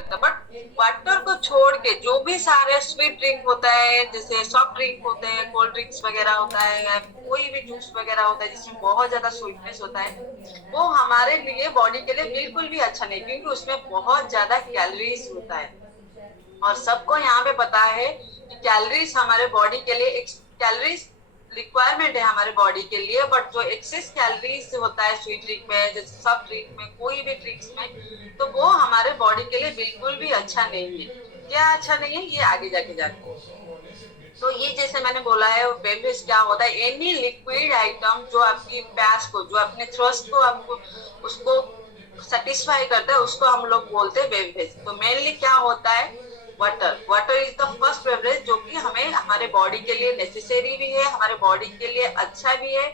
सकता। But water को छोड़ के जो भी सारे स्वीट ड्रिंक होता है, जैसे सॉफ्ट ड्रिंक होते हैं, कोल्ड ड्रिंक्स वगैरह होता है, या कोई भी जूस वगैरह होता है जिसमें बहुत ज्यादा स्वीटनेस होता है, वो हमारे लिए बॉडी के लिए बिल्कुल भी अच्छा नहीं, क्योंकि उसमें बहुत ज्यादा कैलोरीज होता है। और सबको यहाँ पे पता है कि कैलोरीज हमारे बॉडी के लिए कैलोरीज रिक्वायरमेंट है हमारे बॉडी के लिए, बट जो एक्सेस कैलोरीज होता है स्वीट ड्रिंक में, जैसे सब ड्रिंक में, कोई भी ड्रिंक्स में, तो वो हमारे बॉडी के लिए बिल्कुल भी अच्छा नहीं है। क्या अच्छा नहीं है ये आगे जाके जाके। तो ये जैसे मैंने बोला है, बेवरेज क्या होता है, एनी लिक्विड आइटम जो आपकी प्यास को, जो अपने थ्रस्ट को आपको उसको सेटिस्फाई करता है, उसको हम लोग बोलते हैं बेवरेज। तो मेनली क्या होता है, water. Water is the first beverage जो कि हमें हमारे बॉडी के लिए नेसेसरी भी है, हमारे बॉडी के लिए अच्छा भी है।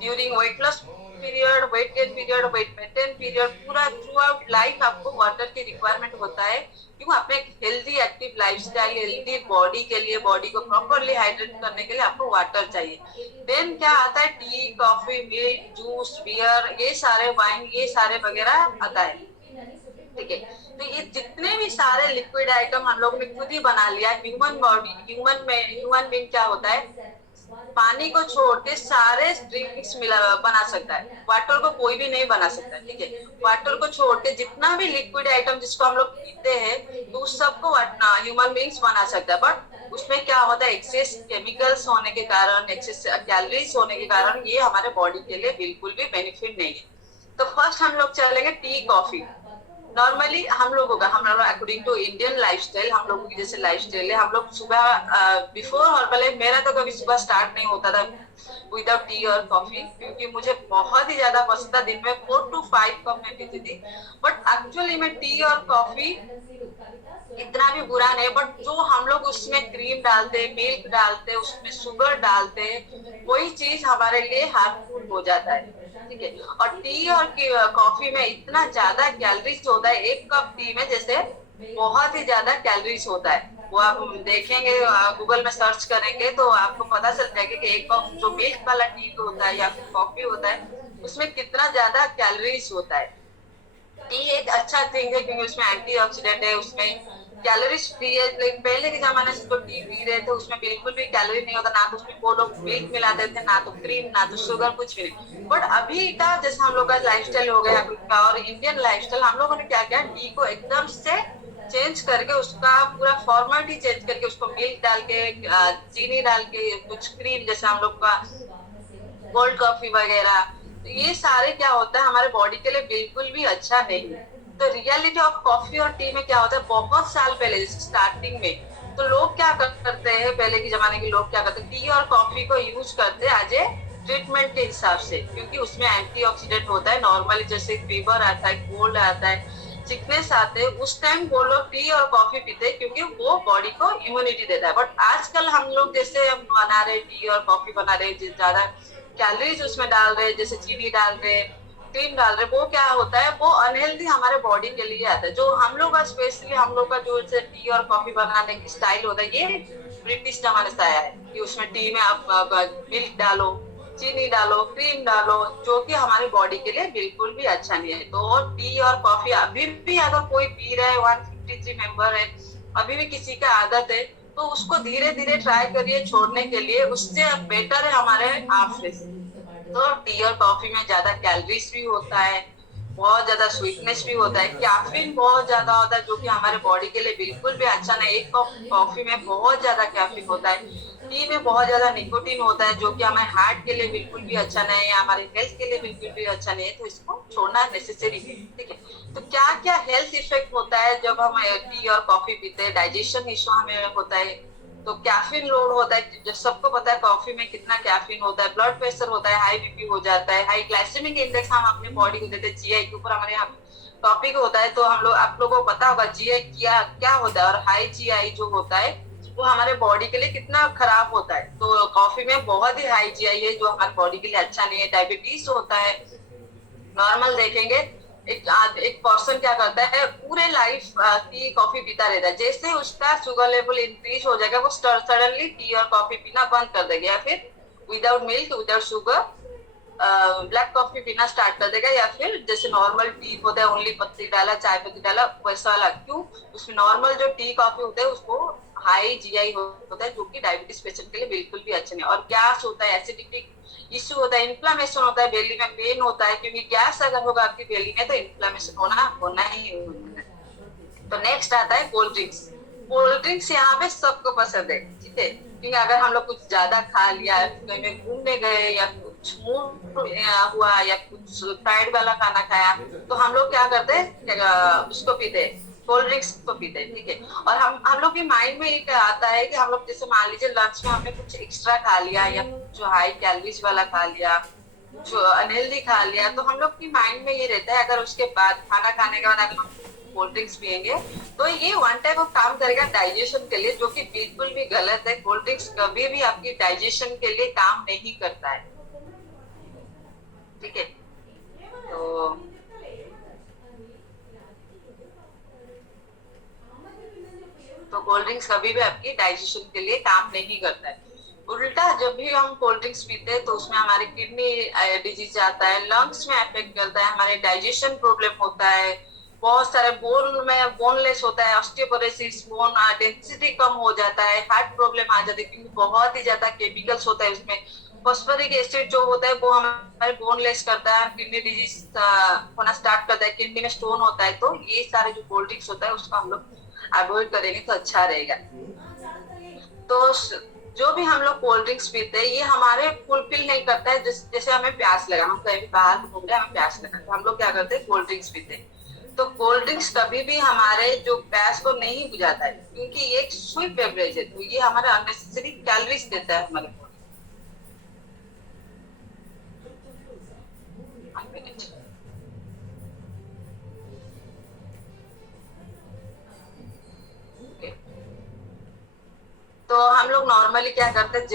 During weight loss period, weight gain period, weight maintain period, पूरा थ्रू आउट लाइफ आपको वाटर की रिक्वायरमेंट होता है। क्यों? अपने healthy active lifestyle, healthy body के लिए, बॉडी को प्रॉपरली हाइड्रेट करने के लिए आपको वाटर चाहिए। देन क्या आता है, tea, coffee, milk, juice, beer, ये सारे वाइन, ये सारे वगैरह आता है। ठीक है, तो ये जितने भी सारे लिक्विड आइटम हम लोग ने खुद ही बना लिया। ह्यूमन बॉडी, ह्यूमन बीइंग क्या होता है, पानी को छोड़ के सारे ड्रिंक्स मिला बना सकता है, वाटर को कोई भी नहीं बना सकता। ठीक है, वाटर को छोड़ के जितना भी लिक्विड आइटम जिसको हम लोग पीते हैं, तो उस सबको ह्यूमन बींग्स बना सकता है। बट उसमें क्या होता है, एक्सेस केमिकल्स होने के कारण, एक्सेस कैलोरीज होने के कारण, ये हमारे बॉडी के लिए बिल्कुल भी बेनिफिट नहीं है। तो फर्स्ट हम लोग चलेंगे टी, कॉफी। नॉर्मली हम लोगों का, हम लोग अकॉर्डिंग टू इंडियन लाइफस्टाइल, हम लोगों की जैसे लाइफस्टाइल है, हम लोग सुबह बिफोर, और भले मेरा तो कभी सुबह स्टार्ट नहीं होता था विदाउट टी और कॉफी, क्योंकि मुझे बहुत ही ज्यादा पसंद था। दिन में 4 to 5 कप में पीती थी। बट एक्चुअली में टी और कॉफी इतना भी बुरा नहीं, बट जो हम लोग उसमें क्रीम डालते, मिल्क डालते, उसमें शुगर डालते, वही चीज हमारे लिए हार्मफुल हो जाता है। ठीक है, और टी और कॉफी में इतना ज्यादा कैलोरीज होता है, एक कप टी में जैसे बहुत ही ज्यादा कैलोरीज होता है। वो आप देखेंगे, गूगल में सर्च करेंगे तो आपको पता चल जाएगा कि एक कप जो मिल्क वाला टी होता है या फिर कॉफी होता है, उसमें कितना ज्यादा कैलोरीज होता है। टी एक अच्छा थिंग है क्योंकि उसमें एंटीऑक्सीडेंट है, उसमें कैलोरीज फ्री है। लेकिन पहले के जमाने से जो टी पी रहे थे उसमें बिल्कुल भी कैलोरी नहीं होता, ना तो उसमें वो लोग मिल्क मिलाते थे, ना तो क्रीम, ना तो शुगर, कुछ भी नहीं। बट अभी का जैसे हम लोग का लाइफस्टाइल हो गया अभी का, और इंडियन लाइफस्टाइल, हम लोगों ने क्या किया, टी को एकदम से चेंज करके, उसका पूरा फॉर्मेट ही चेंज करके, उसको मिल्क डाल के, चीनी डाल के, कुछ क्रीम, जैसे हम लोग का कोल्ड कॉफी वगैरह, तो ये सारे क्या होता है हमारे बॉडी के लिए बिल्कुल भी अच्छा नहीं है। तो रियलिटी ऑफ कॉफी और टी में क्या होता है, बहुत साल पहले जैसे स्टार्टिंग में, तो लोग क्या करते हैं, पहले के जमाने के लोग क्या करते हैं, टी और कॉफी को यूज करते हैं एज ए ट्रीटमेंट के हिसाब से, क्योंकि उसमें एंटीऑक्सीडेंट होता है। नॉर्मली जैसे फीवर आता है, कोल्ड आता है, सिकनेस आते हैं, उस टाइम वो लोग टी और कॉफी पीते हैं क्योंकि वो बॉडी को इम्यूनिटी देता है। बट आजकल हम लोग जैसे हम बना रहे टी और कॉफी बना रहे, ज्यादा कैलोरीज उसमें डाल रहे, जैसे चीनी डाल रहे, क्रीम डाल रहे, वो क्या होता है, वो अनहेल्दी हमारे बॉडी के लिए आता है। जो हम लोग का स्पेशली, हम लोग का जो टी और कॉफी बनाने की स्टाइल होता है, ये ब्रिटिश जमाने से आया है कि उसमें टी में आप मिल्क डालो, चीनी डालो, क्रीम डालो, जो कि हमारी बॉडी के लिए बिल्कुल भी अच्छा नहीं है। तो टी और कॉफी अभी भी अगर कोई पी रहा है, 153 मेंबर है, अभी भी किसी का आदत है, तो उसको धीरे धीरे ट्राई करिए छोड़ने के लिए, उससे बेटर है हमारे आप से। तो टी और कॉफी में ज्यादा कैलोरीज भी होता है, बहुत ज्यादा स्वीटनेस भी होता है, कैफीन बहुत ज्यादा होता है, जो कि हमारे बॉडी के लिए बिल्कुल भी अच्छा नहीं। एक कप कॉफी में बहुत ज्यादा कैफीन होता है, टी में बहुत ज्यादा निकोटीन होता है, जो कि हमारे हार्ट के लिए बिल्कुल भी अच्छा नहीं है, हमारे हेल्थ के लिए बिल्कुल भी अच्छा नहीं है। तो इसको छोड़ना नेसेसरी है। ठीक है, तो क्या क्या हेल्थ इफेक्ट होता है जब हम टी और कॉफी पीते हैं, डाइजेशन इश्यू हमें होता है, तो कैफीन लोड होता है, जो सबको पता है कॉफी में कितना कैफीन होता है, ब्लड प्रेशर होता है, हाई बीपी हो जाता है, हाई ग्लाइसेमिक इंडेक्स हम अपने बॉडी को देते हैं, जीआई के ऊपर हमारे यहाँ टॉपिक होता है। तो हम लोग, आप लोगों को पता होगा जीआई क्या क्या होता है, और हाई जीआई जो होता है वो हमारे बॉडी के लिए कितना खराब होता है। तो कॉफी में बहुत ही हाई जीआई है, जो हमारे बॉडी के लिए अच्छा नहीं है। डायबिटीज होता है, नॉर्मल देखेंगे एक पर्सन क्या करता है, पूरे लाइफ टी कॉफी पीता रहता है, जैसे उसका शुगर लेवल इंक्रीज हो जाएगा, वो सडनली टी और कॉफी पीना बंद कर देगा, या फिर without milk, without sugar black coffee पीना स्टार्ट कर देगा, या फिर जैसे नॉर्मल टी होता है ओनली पत्ती डाला चाय पत्ती डाला वैसा वाला। क्यों? उसमें नॉर्मल जो टी कॉफी होता है उसको हाई जीआई होता है, जो कि डायबिटीज पेशेंट के लिए बिल्कुल भी अच्छा नहीं। और गैस होता है, एसिडिटी इश्यू होता है, इन्फ्लामेशन होता है, बेली में पेन होता है, क्योंकि गैस अगर होगा आपकी बेली में तो इन्फ्लामेशन होना होना ही होना है। तो नेक्स्ट आता है कोल्ड ड्रिंक्स। कोल्ड ड्रिंक्स यहाँ पे सबको पसंद है, ठीक है, क्योंकि अगर हम लोग कुछ ज्यादा खा लिया, कहीं में घूमने गए या कुछ मूड हुआ या कुछ फ्राइड वाला खाना खाया, तो हम लोग क्या करते हैं, उसको पीते हैं, कोल्ड ड्रिंक्स को पीते हैं, ठीक है। और हम लोग के माइंड में एक आता है कि हम लोग जैसे मान लीजिए लंच में हमने कुछ एक्स्ट्रा खा लिया या जो हाई कैलोरीज वाला खा लिया, जो अनहेल्दी खा लिया, तो हम लोग की माइंड में ये रहता है अगर उसके बाद खाना खाने के बाद अगर हम कोल्ड ड्रिंक्स पियेंगे तो ये वन टाइप ऑफ काम करेगा डाइजेशन के लिए, जो कि बिल्कुल भी गलत है। कोल्ड ड्रिंक्स कभी भी आपकी डाइजेशन के लिए काम नहीं करता है, ठीक है। तो कोल्ड ड्रिंक्स कभी भी आपकी डाइजेशन के लिए काम नहीं करता है। उल्टा जब भी हम कोल्ड ड्रिंक्स पीते हैं तो उसमें हमारे किडनी डिजीज आता है, लंग्स में अफेक्ट करता है, हमारे डाइजेशन प्रॉब्लम होता है, बहुत सारे बोन में बोनलेस होता है, ऑस्टियोपोरोसिस, बोन डेंसिटी कम हो जाता है, हार्ट प्रॉब्लम आ जाती है, क्योंकि बहुत ही ज्यादा केमिकल्स होता है उसमें। फॉस्फोरिक एसिड जो होता है वो हमारे बोनलेस करता है, किडनी डिजीज होना स्टार्ट करता है, किडनी में स्टोन होता है। तो ये सारे जो कोल्ड ड्रिंक्स होता है उसको हम लोग अवॉइड करेंगे तो अच्छा रहेगा। तो जो भी हम लोग कोल्ड ड्रिंक्स पीते हैं ये हमारे फुलफिल नहीं करता है। जैसे हमें प्यास लगा, हम कहीं बाहर घूम रहे हैं, हमें प्यास लगा, तो हम लोग क्या करते हैं, कोल्ड ड्रिंक्स पीते हैं। तो कोल्ड ड्रिंक्स कभी भी हमारे जो प्यास को नहीं बुझाता है, क्योंकि ये एक स्वीट बेवरेज है, तो ये हमारे अननेसेसरी कैलोरीज देता है हमारे को। तो हम लोग नॉर्मली क्या करते हैं,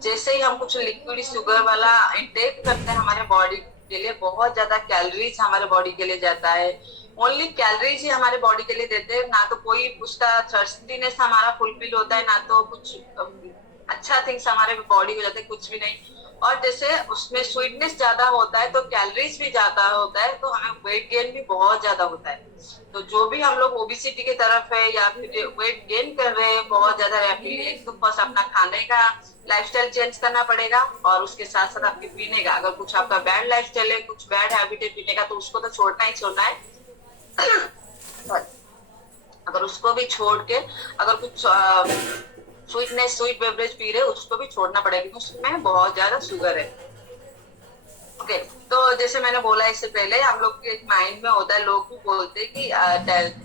जैसे ही हम कुछ लिक्विड शुगर वाला इंटेक करते हैं हमारे बॉडी के लिए बहुत ज्यादा कैलोरीज हमारे बॉडी के लिए जाता है। ओनली कैलोरीज ही हमारे बॉडी के लिए देते हैं, ना तो कोई उसका थर्स्टीनेस हमारा फुलफिल होता है, ना तो कुछ अच्छा थिंग्स हमारे बॉडी को जाते हैं, कुछ भी नहीं। और जैसे उसमें स्वीटनेस ज्यादा होता है तो कैलोरीज भी ज्यादा होता है, तो हमें वेट गेन भी बहुत ज्यादा होता है। तो जो भी हम लोग ओबिसिटी की तरफ है या फिर वेट गेन कर रहे हैं बहुत ज्यादा रैपिडली, तो फर्स्ट अपना खाने का लाइफस्टाइल चेंज करना पड़ेगा, और उसके साथ साथ आपके पीने का, अगर कुछ आपका बैड लाइफस्टाइल है, कुछ बैड हैबिट है पीने का, तो उसको तो छोड़ना ही छोड़ना है। अगर उसको भी छोड़ के अगर कुछ स्वीट बेवरेज पी रहे उसको भी छोड़ना पड़ेगा, क्योंकि उसमें बहुत ज्यादा शुगर है। ओके, तो जैसे मैंने बोला इससे पहले, हम लोग के माइंड में होता है, लोग भी बोलते हैं कि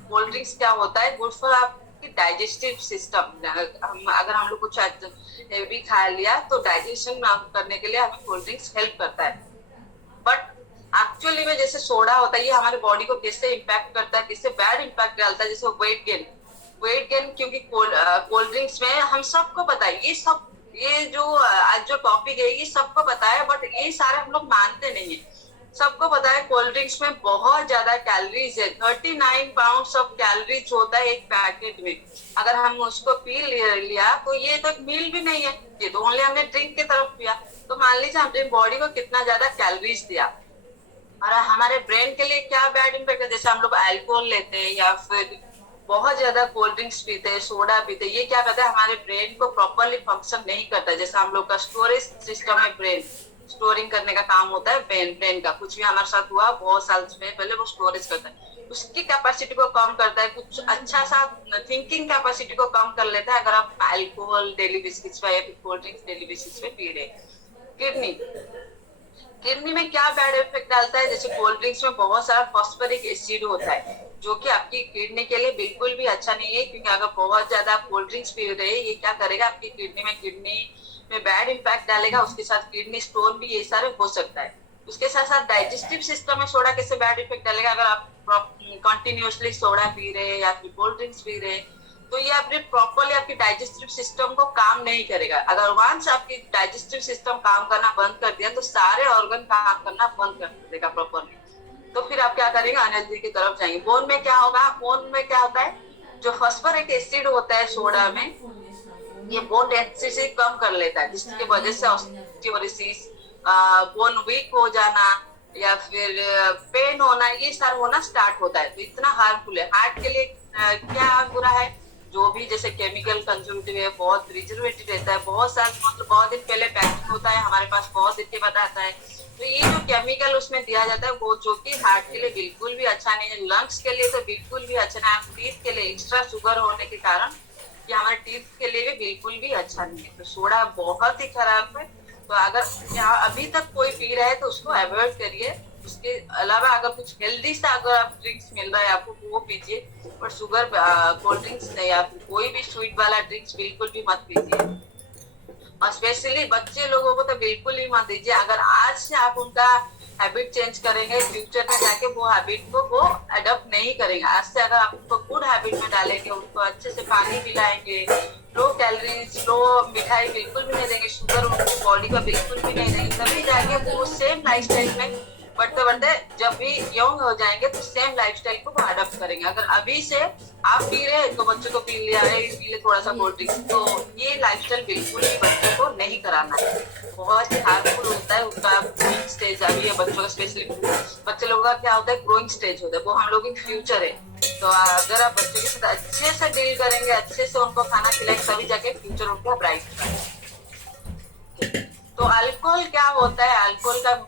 कोल्ड ड्रिंक्स क्या होता है, गुड फॉर आपकी डाइजेस्टिव सिस्टम। अगर हम लोग कुछ हेवी खा लिया तो डाइजेशन करने के लिए हमें कोल्ड ड्रिंक्स हेल्प करता है। बट एक्चुअली में जैसे सोडा होता है, ये हमारे बॉडी को किससे इम्पैक्ट करता है, किससे बैड इम्पैक्ट डालता है, जैसे वेट गेन, क्योंकि कोल्ड ड्रिंक्स में हम सबको पता है, ये जो आज जो टॉपिक है ये सबको पता है, बट ये सारे हम लोग मानते नहीं है। सबको पता है कोल्ड ड्रिंक्स में बहुत ज्यादा कैलोरीज है, 39 पाउंड्स ऑफ कैलोरीज होता है एक पैकेट में। अगर हम उसको पी लिया तो ये तो एक मील भी नहीं है, ये तो ओनली हमने ड्रिंक की तरफ पिया। तो मान लीजिए हमने बॉडी को कितना ज्यादा कैलोरीज दिया, और हमारे ब्रेन के लिए क्या बैड इम्पैक्ट है। जैसे हम लोग अल्कोहल लेते हैं या फिर बहुत ज्यादा कोल्ड ड्रिंक्स पीते हैं, सोडा पीते हैं, ये क्या करता है, हमारे ब्रेन को प्रॉपरली फंक्शन नहीं करता। जैसे हम लोग का स्टोरेज सिस्टम है, ब्रेन स्टोरिंग करने का काम होता है ब्रेन का, कुछ भी हमारे साथ हुआ बहुत साल पहले वो स्टोरेज करता है, उसकी कैपेसिटी को कम करता है, कुछ अच्छा सा थिंकिंग कैपेसिटी को कम कर लेता है अगर आप अल्कोहल डेली बेसिस पे या फिर कोल्ड ड्रिंक्स डेली बेसिस पे पी रहे। किडनी में क्या बैड इफेक्ट डालता है, जैसे कोल्ड ड्रिंक्स में बहुत सारा फॉस्फोरिक एसिड होता है, जो कि आपकी किडनी के लिए बिल्कुल भी अच्छा नहीं है, क्योंकि अगर बहुत ज्यादा कोल्ड ड्रिंक्स पी रहे हैं ये क्या करेगा, आपकी किडनी में बैड इम्पैक्ट डालेगा, उसके साथ किडनी स्टोन भी ये सारे हो सकता है। उसके साथ साथ डाइजेस्टिव सिस्टम में सोडा कैसे बैड इफेक्ट डालेगा, अगर आप कंटिन्यूअसली सोडा पी रहे हैं या फिर कोल्ड ड्रिंक्स पी रहे हैं, तो ये आपने प्रॉपरली आपकी डाइजेस्टिव सिस्टम को काम नहीं करेगा। अगर वंस आपकी डाइजेस्टिव सिस्टम काम करना बंद कर दिया तो सारे ऑर्गन काम करना बंद कर देगा प्रॉपरली, तो फिर आप क्या करेंगे, अनहेल्दी की तरफ जाएंगे। बोन में क्या होगा, बोन में क्या होता है, जो फॉस्फोरिक एसिड होता है सोडा में, ये बोन डेंसिटी कम कर लेता है, जिसकी वजह से ऑस्टियोपोरोसिस, बोन वीक हो जाना या फिर पेन होना, ये सारा होना स्टार्ट होता है। तो इतना हार्मफुल है हार्ट के लिए। क्या बुरा है, जो भी जैसे केमिकल कंज्यूमटिव है, बहुत प्रिजर्वेटिव रहता है, बहुत साल मतलब बहुत दिन पहले पैकिंग होता है, हमारे पास बहुत दिन के बाद आता है। तो ये जो केमिकल उसमें दिया जाता है वो जो कि हार्ट के लिए बिल्कुल भी अच्छा नहीं है, लंग्स के लिए तो बिल्कुल भी अच्छा नहीं है, टीथ के लिए एक्स्ट्रा शुगर होने के कारण ये हमारे टीथ के लिए भी बिल्कुल भी अच्छा नहीं है। तो सोडा बहुत ही खराब है। तो अगर यहाँ अभी तक कोई पी रहा है तो उसको अवॉइड करिए। उसके अलावा अगर कुछ हेल्दी सा अगर आप ड्रिंक्स मिल रहा है आपको वो पीजिए, पर शुगर कोल्ड ड्रिंक्स नहीं, आप कोई भी स्वीट वाला ड्रिंक्स बिल्कुल भी मत पीजिए। और स्पेशली बच्चे लोगों को तो बिल्कुल ही मत दीजिए। अगर आज से आप उनका हैबिट चेंज करेंगे, फ्यूचर में जाके वो हैबिट को वो अडॉप्ट नहीं करेंगे। आज से अगर आप उनको गुड हैबिट में डालेंगे, उनको अच्छे से पानी पिलाएंगे, लो कैलोरीज, लो मिठाई बिल्कुल भी नहीं देंगे, शुगर उनकी बॉडी का बिल्कुल भी नहीं देंगे, तभी जाके वो सेम लाइफस्टाइल में बढ़ते बढ़ते जब भी यंग हो जाएंगे तो सेम लाइफस्टाइल को वो अडॉप्ट करेंगे। अगर अभी से आप पी रहे हैं तो बच्चों को पी लिया है, पी ले थोड़ा सा कोल्ड ड्रिंक, तो ये लाइफस्टाइल बिल्कुल भी बच्चों को नहीं कराना है। बहुत ही हार्मफुल होता है उनका ग्रोइंग स्टेज। अभी है बच्चों का, स्पेशली बच्चे लोगों का क्या होता है, ग्रोइंग स्टेज होता है, वो हम लोग की फ्यूचर है। तो अगर आप बच्चों के साथ अच्छे से डील करेंगे, अच्छे से उनको खाना खिलाएंगे, तभी जाके फ्यूचर उनका ब्राइट होगा। तो अल्कोहल क्या होता है, अल्कोहल का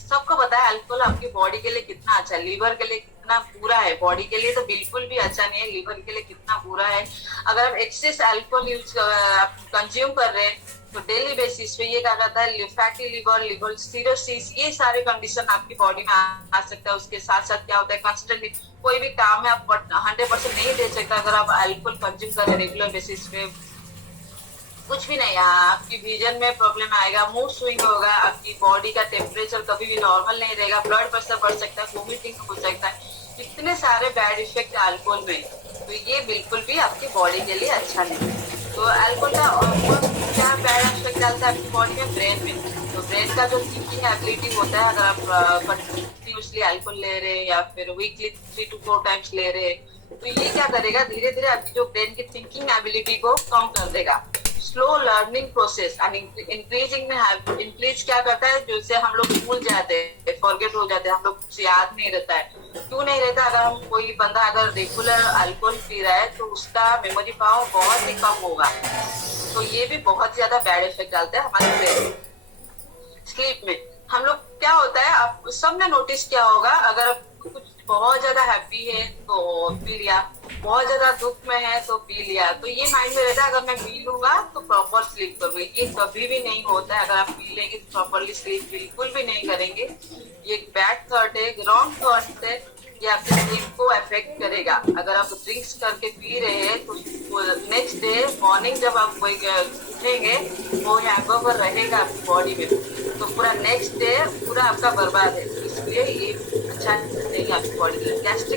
सबको पता है अल्कोहल आपकी बॉडी के लिए कितना अच्छा है, लीवर के लिए कितना बुरा है। बॉडी के लिए तो बिल्कुल भी अच्छा नहीं है, लीवर के लिए कितना बुरा है। अगर आप एक्सेस अल्कोहल यूज कंज्यूम कर रहे हैं तो डेली बेसिस पे ये क्या कहता है, फैटी लिवर, लिवर सिरोसिस, ये सारे कंडीशन आपकी बॉडी में आ सकता है। उसके साथ साथ क्या होता है, कंस्टेंटली कोई भी काम में आप 100% नहीं दे सकता अगर आप अल्कोहल कंज्यूम कर रहे हैं रेगुलर बेसिस पे। कुछ भी नहीं, आपकी विजन में प्रॉब्लम आएगा, मूड स्विंग होगा, आपकी बॉडी का टेम्परेचर कभी भी नॉर्मल नहीं रहेगा, ब्लड प्रेशर बढ़ सकता है, वोमिटिंग हो सकता है, इतने सारे बैड इफेक्ट अल्कोहल में। तो ये बिल्कुल भी आपकी बॉडी के लिए अच्छा नहीं है। तो अल्कोहल का ऑलमोस्ट क्या बैड इफेक्ट डालता है आपकी बॉडी में, ब्रेन में। तो ब्रेन का जो थिंकिंग एबिलिटी होता है, अगर आप कंटिन्यूसली अल्कोहल ले रहे हैं या फिर वीकली 3 to 4 टाइम्स ले रहे हैं, तो ये क्या करेगा, धीरे धीरे आपकी जो ब्रेन की थिंकिंग एबिलिटी को कम कर देगा। Slow learning process and increasing में इंक्रीज क्या करता है, जैसे हम लोग भूल जाते हैं, फॉरगेट हो जाते हैं, हम लोग कुछ याद नहीं रहता है। क्यों नहीं रहता, अगर हम कोई बंदा अगर रेगुलर अल्कोहल पी रहा है तो उसका मेमोरी पावर बहुत ही कम होगा। तो ये भी बहुत ज्यादा बैड इफेक्ट डालता है हमारे ब्रेन। स्लीप में हम लोग क्या होता है, आप सबने नोटिस किया होगा, अगर कुछ बहुत ज्यादा हैप्पी है तो पी लिया, बहुत ज्यादा दुख में है तो पी लिया, तो ये माइंड में रहता है अगर मैं पी लूंगा तो प्रॉपर स्लीप करूंगी। ये कभी भी नहीं होता है। अगर आप पी लेंगे तो प्रॉपरली स्लीप बिल्कुल भी नहीं करेंगे। ये एक बैड थॉट है, रॉन्ग थॉट है, ये आपके स्लीप को अफेक्ट करेगा। अगर आप ड्रिंक्स करके पी रहे हैं तो नेक्स्ट डे मॉर्निंग जब आप उठेंगे वो हैंगओवर रहेगा आपकी बॉडी में, तो पूरा नेक्स्ट डे पूरा आपका बर्बाद है। इसलिए ये अच्छा नहीं आपकी बॉडी के लिए। गैस्ट्रिक